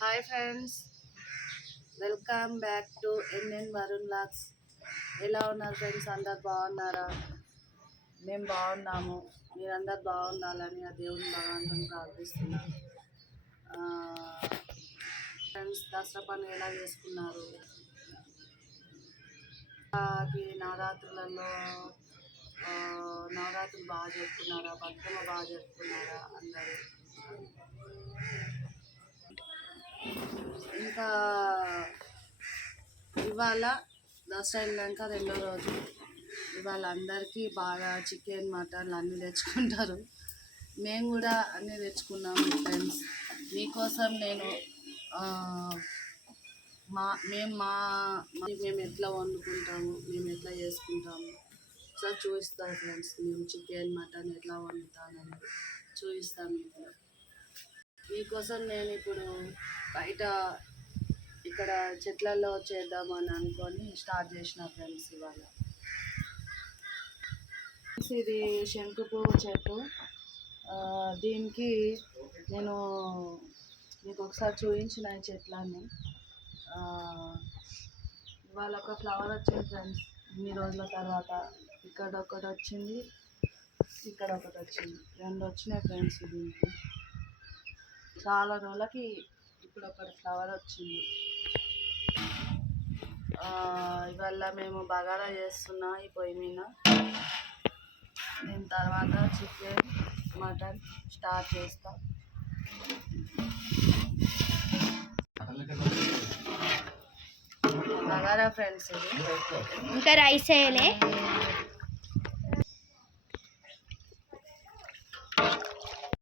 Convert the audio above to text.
Hi friends, welcome back to NN Varun lakhs. ఎలా ఉన్నారు friends? అందరు బాగున్నారా? మేము బాగున్నాము. మీరందరు బాగుండాలని ఆ దేవుని భగవంతుని ప్రార్థిస్తున్నాను. ఫ్రెండ్స్, దసరా పండుగ ఎలా చేసుకున్నారు? నవరాత్రులలో నవరాత్రులు బాగా జరుపుకున్నారా? బతుకమ్మ బాగా జరుపుకున్నారా అందరూ? ఇంకా ఇవాళ దసరా వెళ్ళాక రెండో రోజు. ఇవాళ అందరికీ బాగా చికెన్ మటన్లు అన్నీ తెచ్చుకుంటారు. మేము కూడా అన్నీ తెచ్చుకున్నాము ఫ్రెండ్స్. మీకోసం నేను మేము ఎట్లా వండుకుంటాము, మేము ఎట్లా చేసుకుంటాము ఒకసారి చూపిస్తాను ఫ్రెండ్స్. మేము చికెన్ మటన్ ఎట్లా వండుతానని చూపిస్తాను మీకు. మీకోసం నేను ఇప్పుడు బయట ఇక్కడ చెట్లలో చేద్దామని అనుకొని స్టార్ట్ చేసిన ఫ్రెండ్స్. ఇవాళ ఇది శంకు పువ్వు చెట్టు. దీనికి నేను మీకు ఒకసారి చూపించిన ఈ చెట్లన్నీ. ఇవాళ ఒక ఫ్లవర్ వచ్చింది ఫ్రెండ్స్. ఇన్ని రోజుల తర్వాత ఇక్కడ ఒకటి వచ్చింది, ఇక్కడ ఒకటి వచ్చింది, రెండు వచ్చినాయి ఫ్రెండ్స్. దీనికి చాలా రోజులకి ఇప్పుడు ఒకటి ఫ్లవర్ వచ్చింది. ఇవాళ మేము బగారా చేస్తున్నా ఈ పొయ్యి మీద. దీని తర్వాత చికెన్ మటన్ స్టార్ట్ చేస్తా. బగారా ఫ్రెండ్స్. ఇది ఇంకా రైస్ వేయలే.